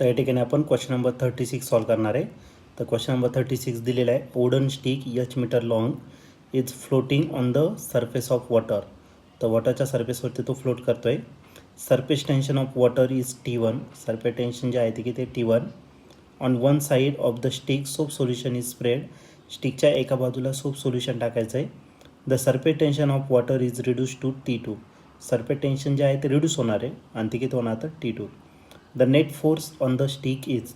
तर या ठिकाणी आपण क्वेश्चन नंबर 36 सॉल्व करणार आहे. तर क्वेश्चन नंबर 36 दिलेला आहे. Wooden stick h metre long is floating on the surface of water. तर वॉटरच्या सरफेसवरती तो फ्लोट करतो आहे. Surface tension of water is T1. Surface tension जे आहे ते किती T1. On one side of the stick soap solution is spread. स्टिकच्या एका बाजूला सोप सोल्युशन टाकायचं आहे. The surface tension of water is reduce to T2. Surface tension जे आहे ते रिड्यूस होणार आहे आणि ते किती होणार तर T2. The net force on the stick is.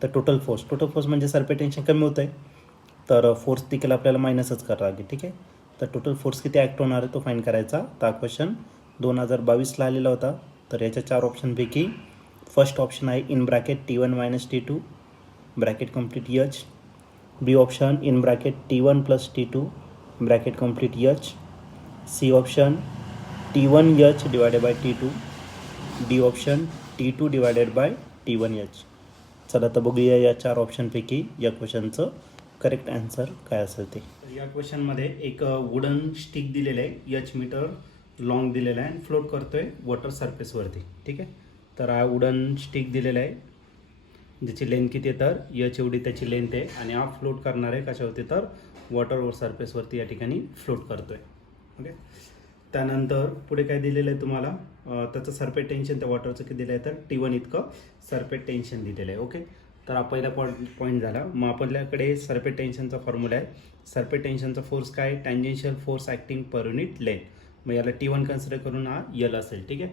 तर टोटल फोर्स म्हणजे सरफेस टेन्शन कमी होतं आहे, तर फोर्स देखील आपल्याला मायनसच करावं लागेल. ठीक आहे. तर टोटल फोर्स किती ॲक्ट होणार आहे तो फाईंड करायचा. तर क्वेश्चन 2022ला आलेला होता. तर याच्या 4 ऑप्शनपैकी फर्स्ट ऑप्शन आहे in bracket T1 - T2 bracket complete H. B option in bracket T1 + T2 bracket complete H. C option T1H divided by T2. D option T2 divided by T1H. चला तर बघूया या 4 ऑप्शनपैकी या क्वेश्चनचं करेक्ट आन्सर काय असेल ते. या क्वेश्चनमध्ये एक वुडन स्टिक दिलेलं आहे, H मीटर लॉंग दिलेला आहे आणि फ्लोट करतो आहे वॉटर सरफेसवरती. ठीक आहे. तर हा वुडन स्टिक दिलेला आहे, ज्याची लेंथ किती आहे तर H एवढी त्याची लेंथ आहे आणि हा फ्लोट करणार आहे कशावरती तर वॉटर सरफेसवरती या ठिकाणी फ्लोट करतो आहे. ओके. त्यानंतर पुढे काय दिलेलं आहे तुम्हाला, त्याचं सरफेस टेन्शन त्या वॉटरचं किती दिलं आहे तर T1 इतकं सरफेस टेन्शन दिलेलं आहे. ओके. तर हा पहिला पॉईंट झाला. मग आपल्याकडे सरफेस टेन्शनचा फॉर्म्युला आहे. सरफेस टेन्शनचा फोर्स काय, tangential force acting per unit length. मग याला T1 कन्सिडर करून हा L असेल. ठीक आहे.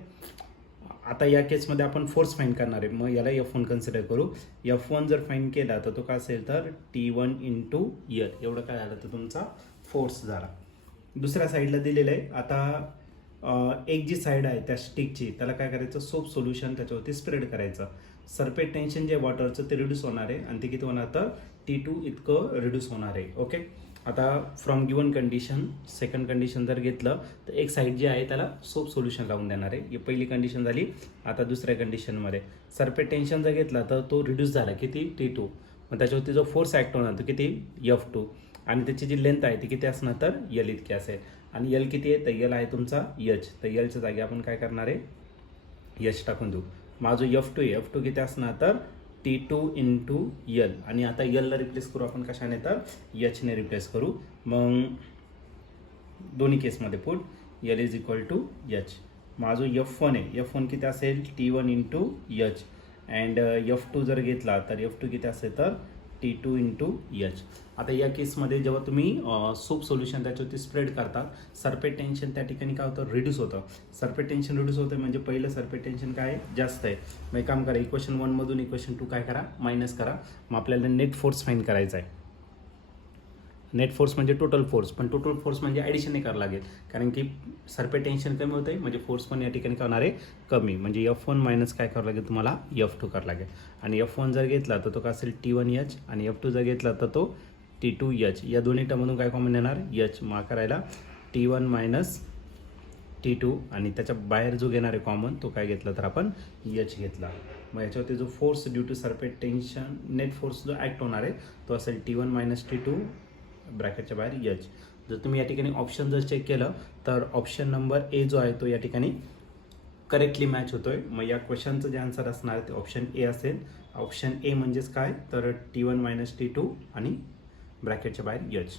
आता या केसमध्ये आपण फोर्स फाईंड करणार आहे, मग याला F1 कन्सिडर करू. F1 जर फाईंड केला तर तो काय असेल तर T1 × L. एवढं काय झालं तर तुमचा फोर्स झाला. दुसऱ्या साईडला दिलेलं आहे. आता एक जी साईड आहे त्या स्टिकची त्याला काय करायचं, सोप सोल्युशन त्याच्यावरती स्प्रेड करायचं. सरफेस टेन्शन जे वॉटरचं ते रिड्यूस होणार आहे आणि ते किती होणार तर T2 इतकं रिड्यूस होणार आहे. ओके. आता from given condition second condition जर घेतलं तर एक साईड जी आहे त्याला सोप सोल्युशन लावून देणार आहे. ही पहिली कंडिशन झाली. आता दुसऱ्या कंडिशनमध्ये सरफेस टेन्शन जर घेतला तर तो रिड्यूस झाला किती T2. मग त्याच्यावरती जो फोर्स ॲक्ट होणार तो किती F2 आणि त्याची जी लेंथ आहे ती किती असणार तर L इतकी असेल. आणि L किती आहे तर L आहे तुमचा H. तर Lच्या जागी आपण काय करणार आहे H टाकून देऊ. माझं F2 आहे, F2 किती असणार तर T2 × L. आणि आता Lला रिप्लेस करू आपण कशाने तर Hने रिप्लेस करू. मग दोन्ही केसमध्ये पुट L = H. माझं F1 आहे, F1 किती असेल T1 × H. अँड F2 जर घेतला तर F2 किती असेल तर T2 × H. आता या केसमध्ये जेव्हा तुम्ही सोप सोल्युशन त्याच्यावरती स्प्रेड करता, सरफेस टेन्शन त्या ठिकाणी काय होतं रिड्यूस होतं. सरफेस टेन्शन रिड्यूस होतं म्हणजे पहिलं सरफेस टेन्शन काय जास्त आहे. मग एक काम करा, इक्वेशन 1 मधून इक्वेशन 2 काय करा मायनस करा. मग आपल्याला नेट फोर्स फाईंड करायचा आहे. नेट फोर्स म्हणजे टोटल फोर्स, पण टोटल फोर्स म्हणजे ॲडिशन नाही करावं लागेल कारण की सरफेस टेन्शन कमी होतं आहे म्हणजे फोर्स पण या ठिकाणी काय होणार आहे कमी. म्हणजे F1 मायनस काय करावं लागेल तुम्हाला F2 करावं लागेल. आणि F1 जर घेतला तर तो काय असेल T1H आणि F2 जर घेतला तर तो T2H. या दोन्ही टर्ममधून काय कॉमन येणार H. मग करायला T1 - T2 आणि त्याच्या बाहेर जो घेणार आहे कॉमन तो काय घेतला तर आपण H घेतला. मग याच्यावरती जो force due to surface tension net force जो ॲक्ट होणार आहे तो असेल T1 - T2 ब्रॅकेटच्या बाहेर H. जर तुम्ही या ठिकाणी ऑप्शन जर चेक केलं तर ऑप्शन नंबर ए जो आहे तो या ठिकाणी करेक्टली मॅच होतोय. मग या क्वेश्चनचं जे आन्सर असणार आहे ते ऑप्शन ए असेल. ऑप्शन ए म्हणजेच काय तर T1 - T2 आणि ब्रॅकेटच्या बाहेर H.